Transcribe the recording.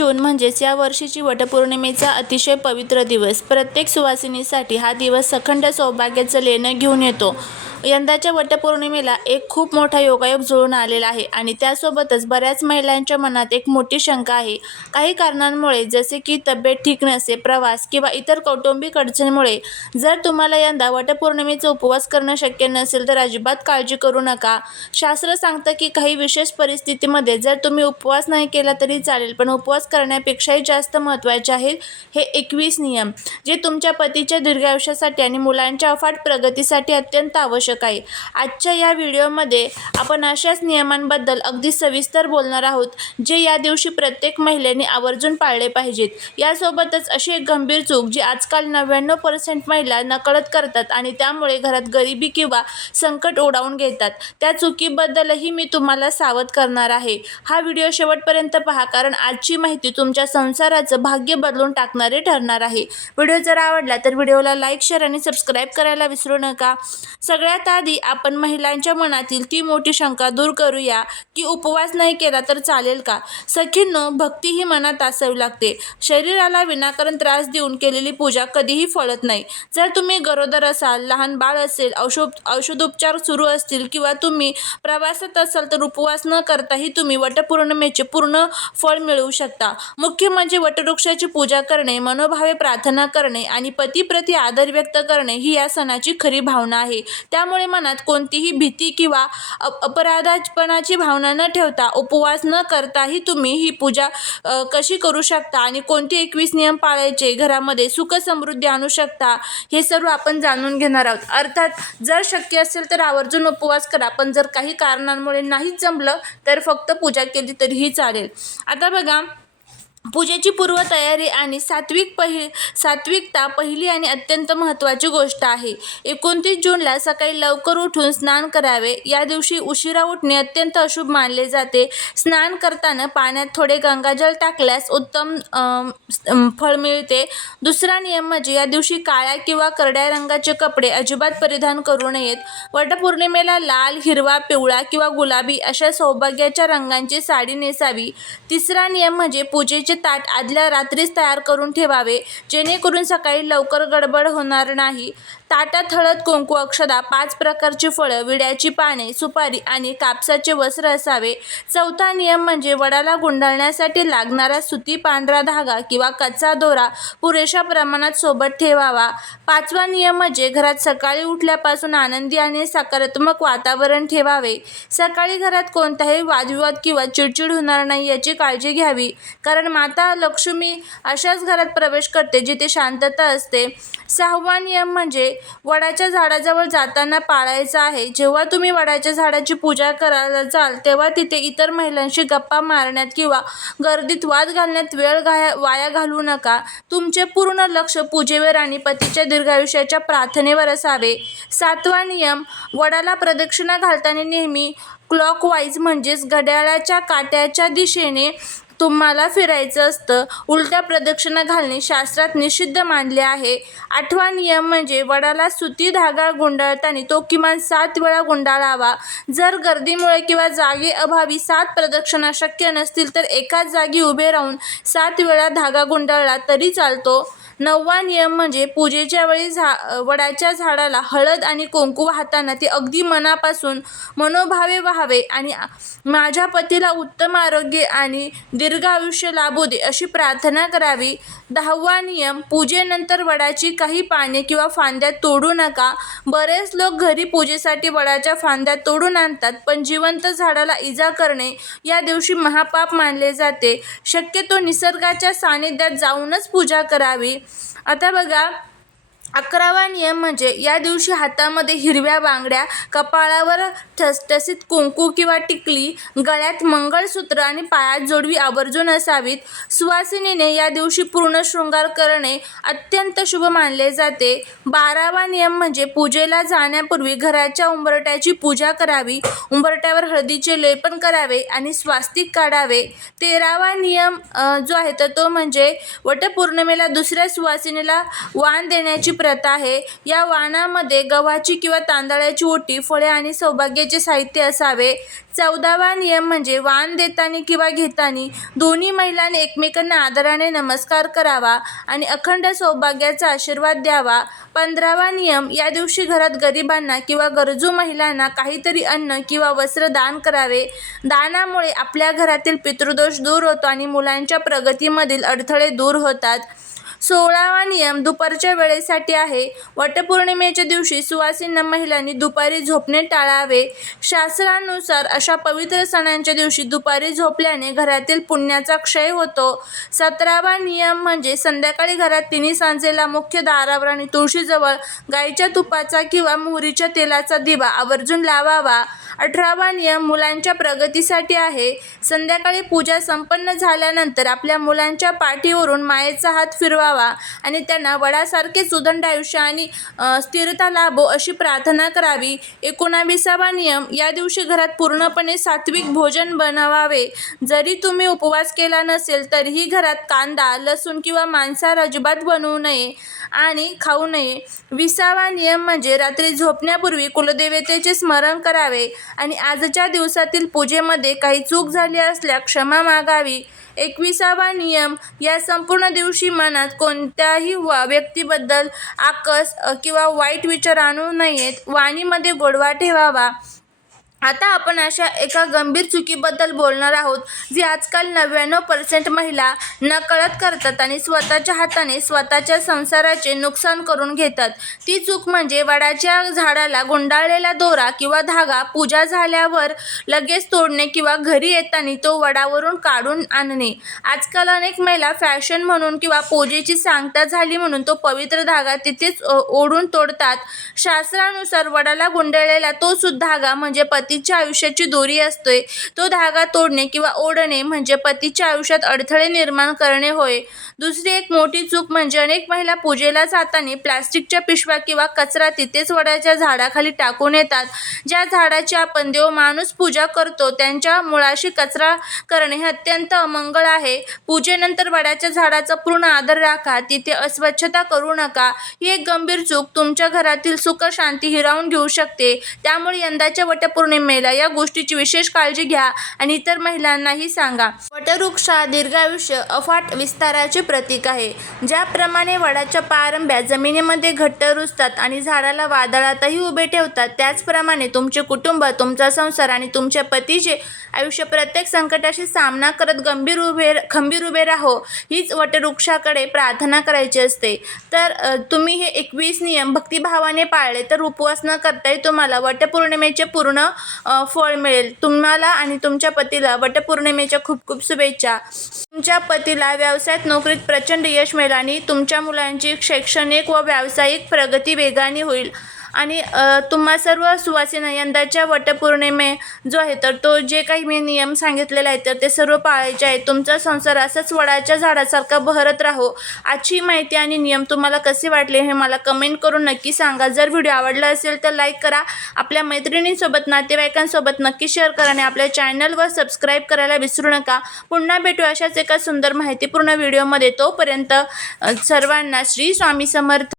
जून म्हणजेच या वर्षीची वटपौर्णिमेचा अतिशय पवित्र दिवस. प्रत्येक सुवासिनीसाठी हा दिवस अखंड सौभाग्याचं लेणं घेऊन येतो. यंदाच्या वटपौर्णिमेला एक खूप मोठा योगायोग जुळून आलेला आहे आणि त्यासोबतच बऱ्याच महिलांच्या मनात एक मोठी शंका आहे. काही कारणांमुळे जसे की तब्येत ठीक नसे, प्रवास किंवा इतर कौटुंबिक अडचणीमुळे जर तुम्हाला यंदा वटपौर्णिमेचा उपवास करणं शक्य नसेल तर अजिबात काळजी करू नका. शास्त्र सांगतं की काही विशेष परिस्थितीमध्ये जर तुम्ही उपवास नाही केला तरी चालेल, पण उपवास करण्यापेक्षाही जास्त महत्त्वाचे आहेत हे 21 नियम, जे तुमच्या पतीच्या दीर्घायुष्यासाठी आणि मुलांच्या अफाट प्रगतीसाठी अत्यंत आवश्यक आहे. आजच्या या व्हिडिओमध्ये आपण अशाच नियमांबद्दल अगदी सविस्तर बोलणार आहोत, जे या दिवशी प्रत्येक महिलेने आवर्जून पाळले पाहिजेत. यासोबतच अशी एक गंभीर चूक जी आजकाल 99% महिला नकळत करतात आणि त्यामुळे घरात गरिबी किंवा संकट ओढावून घेतात, त्या चुकीबद्दलही मी तुम्हाला सावध करणार आहे. हा व्हिडिओ शेवटपर्यंत पहा, कारण आजची माहिती तुमच्या संसाराचं भाग्य बदलून टाकणारे ठरणार आहे. व्हिडिओ जर आवडला तर व्हिडिओला लाईक, शेअर आणि सबस्क्राईब करायला विसरू नका. सगळ्यात आधी आपण महिलांच्या मनातील ती मोठी शंका दूर करूया की उपवास नाही केला तर चालेल का? सखींनो, भक्ती ही मनात असावी लागते. शरीराला विनाकारण त्रास देऊन केलेली पूजा कधीही फळत नाही. जर तुम्ही गरोदर असाल, लहान बाळ असेल, औषधोपचार सुरू असतील किंवा तुम्ही प्रवासात असाल तर उपवास न करताही तुम्ही वटपौर्णिमेचे पूर्ण फळ मिळवू शकता. मुख्य म्हणजे वटवृक्षाची पूजा करणे, मनोभावे प्रार्थना करणे आणि पतीप्रती आदर व्यक्त करणे ही या सणाची खरी भावना आहे. त्यामुळे मनात कोणतीही भीती किंवा अपराधपणाची भावना न ठेवता उपवास न करताही तुम्ही ही पूजा कशी करू शकता आणि कोणते 21 नियम पाळायचे घरामध्ये सुख समृद्धी आणू शकता, हे सर्व आपण जाणून घेणार आहोत. अर्थात जर शक्य असेल तर आवर्जून उपवास करा, पण जर काही कारणांमुळे नाहीच जमलं तर फक्त पूजा केली तरीही चालेल. आता बघा, पूजेची पूर्वतयारी आणि सात्विकता पहिली आणि अत्यंत महत्त्वाची गोष्ट आहे. 29 जूनला सकाळी लवकर उठून स्नान करावे. या दिवशी उशिरा उठणे अत्यंत अशुभ मानले जाते. स्नान करताना पाण्यात थोडे गंगाजल टाकल्यास उत्तम फळ मिळते. दुसरा नियम म्हणजे या दिवशी काळ्या किंवा करड्या रंगाचे कपडे अजिबात परिधान करू नयेत. वटपौर्णिमेला लाल, हिरवा, पिवळा किंवा गुलाबी अशा सौभाग्याच्या रंगांची साडी नेसावी. तिसरा नियम म्हणजे पूजेचे ताट आदल्या रात्रीच तयार करून ठेवावे, जेणेकरून सकाळी लवकर गडबड होणार नाही. ताटात हळद, कुंकू, अक्षता, 5 प्रकारची फळं, विड्याची पाने, सुपारी आणि कापसाचे वस्त्र असावे. चौथा नियम म्हणजे वडाला गुंडाळण्यासाठी लागणारा सुती पांढरा धागा किंवा कच्चा दोरा पुरेशा प्रमाणात सोबत ठेवावा. 5वा नियम म्हणजे घरात सकाळी उठल्यापासून आनंदी आणि सकारात्मक वातावरण ठेवावे. सकाळी घरात कोणताही वादविवाद किंवा चिडचिड होणार नाही याची काळजी घ्यावी, कारण माता लक्ष्मी अशाच घरात प्रवेश करते जिथे शांतता असते. 6वा नियम म्हणजे वडाच्या झाडाजवळ जाताना पाळायचा आहे. जेव्हा तुम्ही वडाच्या झाडाची पूजा करायला जाल तेव्हा तिथे इतर महिलांशी गप्पा मारण्यात किंवा गर्दीत वाद घालण्यात वेळ वाया घालवू नका. तुमचे पूर्ण लक्ष पूजेवर आणि पतीच्या दीर्घायुष्याच्या प्रार्थनेवर असावे. 7वा नियम, वडाला प्रदक्षिणा घालताना नेहमी क्लॉकवाईज म्हणजेच घड्याळाच्या काट्याच्या दिशेने तुम्हाला फिरायचं असतं. उलट्या प्रदक्षिणा घालणे शास्त्रात निषिद्ध मानले आहे. 8वा नियम म्हणजे वडाला सुती धागा गुंडाळताना तो किमान 7 वेळा गुंडाळावा. जर गर्दीमुळे किंवा जागेअभावी 7 प्रदक्षिणा शक्य नसतील तर एकाच जागी उभे राहून 7 वेळा धागा गुंडाळला तरी चालतो. 9वा नियम म्हणजे पूजेच्या वेळी वडाच्या झाडाला हळद आणि कुंकू वाहताना ते अगदी मनापासून मनोभावे व्हावे आणि माझ्या पतीला उत्तम आरोग्य आणि दीर्घ आयुष्य लाभू दे अशी प्रार्थना करावी. 10वा नियम, पूजेनंतर वडाची काही पाने किंवा फांद्या तोडू नका. बरेच लोक घरी पूजेसाठी वडाच्या फांद्या तोडून आणतात, पण जिवंत झाडाला इजा करणे या दिवशी महापाप मानले जाते. शक्यतो निसर्गाच्या सानिध्यात जाऊनच पूजा करावी. आता बघा, 11वा नियम म्हणजे या दिवशी हातामध्ये हिरव्या बांगड्या, कपाळावर ठसठसीत कुंकू किंवा टिकली, गळ्यात मंगळसूत्र आणि पायात जोडवी आवर्जून असावीत. सुवासिनीने या दिवशी पूर्ण शृंगार करणे अत्यंत शुभ मानले जाते. 12वा नियम म्हणजे पूजेला जाण्यापूर्वी घराच्या उंबरट्याची पूजा करावी. उंबरट्यावर हळदीचे लेपन करावे आणि स्वास्तिक काढावे. 13वा नियम जो आहे तर तो म्हणजे वटपौर्णिमेला दुसऱ्या सुवासिनीला वाण देण्याची प्रथा आहे. या वाणामध्ये गव्हाची किंवा तांदळाची ओटी, फळे आणि सौभाग्याचे साहित्य असावे. 14वा नियम म्हणजे वाण देताना किंवा घेताना दोन्ही महिलांनी एकमेकांना आदराने नमस्कार करावा आणि अखंड सौभाग्याचा आशीर्वाद द्यावा. 15वा नियम, या दिवशी घरात गरिबांना किंवा गरजू महिलांना काहीतरी अन्न किंवा वस्त्र दान करावे. दानामुळे आपल्या घरातील पितृदोष दूर होतो आणि मुलांच्या प्रगतीमधील अडथळे दूर होतात. 16वा नियम दुपारच्या वेळेसाठी आहे. वटपौर्णिमेच्या दिवशी सुवासिनी महिलांनी दुपारी झोपणे टाळावे. शास्त्रानुसार अशा पवित्र सणांच्या दिवशी दुपारी झोपल्याने घरातील पुण्याचा क्षय होतो. 17वा नियम म्हणजे संध्याकाळी घरात तिन्ही सांजेला मुख्य दारावर आणि तुळशीजवळ गाईच्या तुपाचा किंवा मोहरीच्या तेलाचा दिवा आवर्जून लावावा. 18वा नियम मुलांच्या प्रगतीसाठी आहे. संध्याकाळी पूजा संपन्न झाल्यानंतर आपल्या मुलांच्या पाठीवरून मायेचा हात फिरवावा आणि त्यांना वडासारखेच उदंड आयुष्य आणि स्थिरता लाभो अशी प्रार्थना करावी. 19वा नियम, या दिवशी घरात पूर्णपणे सात्विक भोजन बनवावे. जरी तुम्ही उपवास केला नसेल तरीही घरात कांदा, लसूण किंवा मांसाहार अजिबात बनवू नये आणि खाऊ नये. 20वा नियम म्हणजे रात्री झोपण्यापूर्वी कुलदेवतेचे स्मरण करावे आणि आजच्या दिवसातील पूजेमध्ये काही चूक झाली असल्यास क्षमा मागावी. 21वा नियम, या संपूर्ण दिवशी मनात कोणत्याही व्यक्तीबद्दल आकस किंवा वाईट विचार आणू नयेत. वाणीमध्ये गोडवा ठेवावा. आता आपण अशा एका गंभीर चुकीबद्दल बोलणार आहोत जी आजकाल 99% महिला नकळत करतात आणि स्वतःच्या हाताने स्वतःच्या संसाराचे नुकसान करून घेतात. ती चूक म्हणजे वडाच्या झाडाला गुंडाळलेला दोरा किंवा धागा पूजा झाल्यावर लगेच तोडणे किंवा घरी येताना तो वडावरून काढून आणणे. आजकाल अनेक महिला फॅशन म्हणून किंवा पूजेची सांगता झाली म्हणून तो पवित्र धागा तिथेच ओढून तोडतात. शास्त्रानुसार वडाला गुंडाळलेला तो सुद्धा धागा म्हणजे पतीच्या आयुष्याची दोरी असते. तो धागा तोडणे किंवा ओढणे म्हणजे पतीच्या आयुष्यात अडथळे निर्माण करणे होय. दुसरी एक मोठी चूक म्हणजे अनेक महिला पूजेला जाताना प्लास्टिकच्या पिशव्या किंवा कचरा तिथेच वडाच्या झाडाखाली टाकून येतात. ज्या झाडाची आपण देव माणूस पूजा करतो त्यांच्या मुळाशी कचरा करणे हे अत्यंत अमंगळ आहे. पूजेनंतर वडाच्या झाडाचा पूर्ण आदर राखा. तिथे अस्वच्छता करू नका. ही एक गंभीर चूक तुमच्या घरातील सुख शांती हिरावून घेऊ शकते. त्यामुळे यंदाच्या वटपौर्णिमेला या गोष्टीची विशेष काळजी घ्या आणि इतर महिलांनाही सांगा. वटवृक्ष हा दीर्घायुष्य, अफाट विस्ताराचे प्रतीक आहे. ज्याप्रमाणे वडाच्या पारंब्या जमिनीमध्ये घट्ट रुजतात आणि झाडाला वादळातही उभे ठेवतात, त्याचप्रमाणे तुमचे कुटुंब, तुमचा संसार आणि तुमच्या पतीचे आयुष्य प्रत्येक संकटाशी सामना करत खंबीर उभे राहो हीच वटवृक्षाकडे प्रार्थना करायची असते. तर तुम्ही हे 21 नियम भक्तिभावाने पाळले तर उपवास न करताही तुम्हाला वटपौर्णिमेचे पूर्ण फळ मिळेल. तुम्हाला आणि तुमच्या पतीला वटपौर्णिमेच्या खूप खूप शुभेच्छा. तुमच्या पतीला व्यवसायात नोकरीत प्रचंड यश मिळेल आणि तुमच्या मुलांची शैक्षणिक व व्यावसायिक प्रगती वेगाने होईल. आणि तुम्हा सर्व सुवासिनी यंदाच्या वटपौर्णिमे जो आहे तर तो जे काही मी नियम सांगितलेले आहेत तर ते सर्व पाळायचे आहेत. तुमचा संसार असाच वडाच्या झाडासारखा बहरत राहो. आजची माहिती आणि नियम तुम्हाला कसे वाटले हे मला कमेंट करून नक्की सांगा. जर व्हिडिओ आवडला असेल तर लाईक करा. आपल्या मैत्रिणींसोबत, नातेवाईकांसोबत नक्की शेअर करा आणि आपल्या चॅनलवर सबस्क्राईब करायला विसरू नका. पुन्हा भेटू अशाच एका सुंदर माहितीपूर्ण व्हिडिओमध्ये. तोपर्यंत सर्वांना श्री स्वामी समर्थ.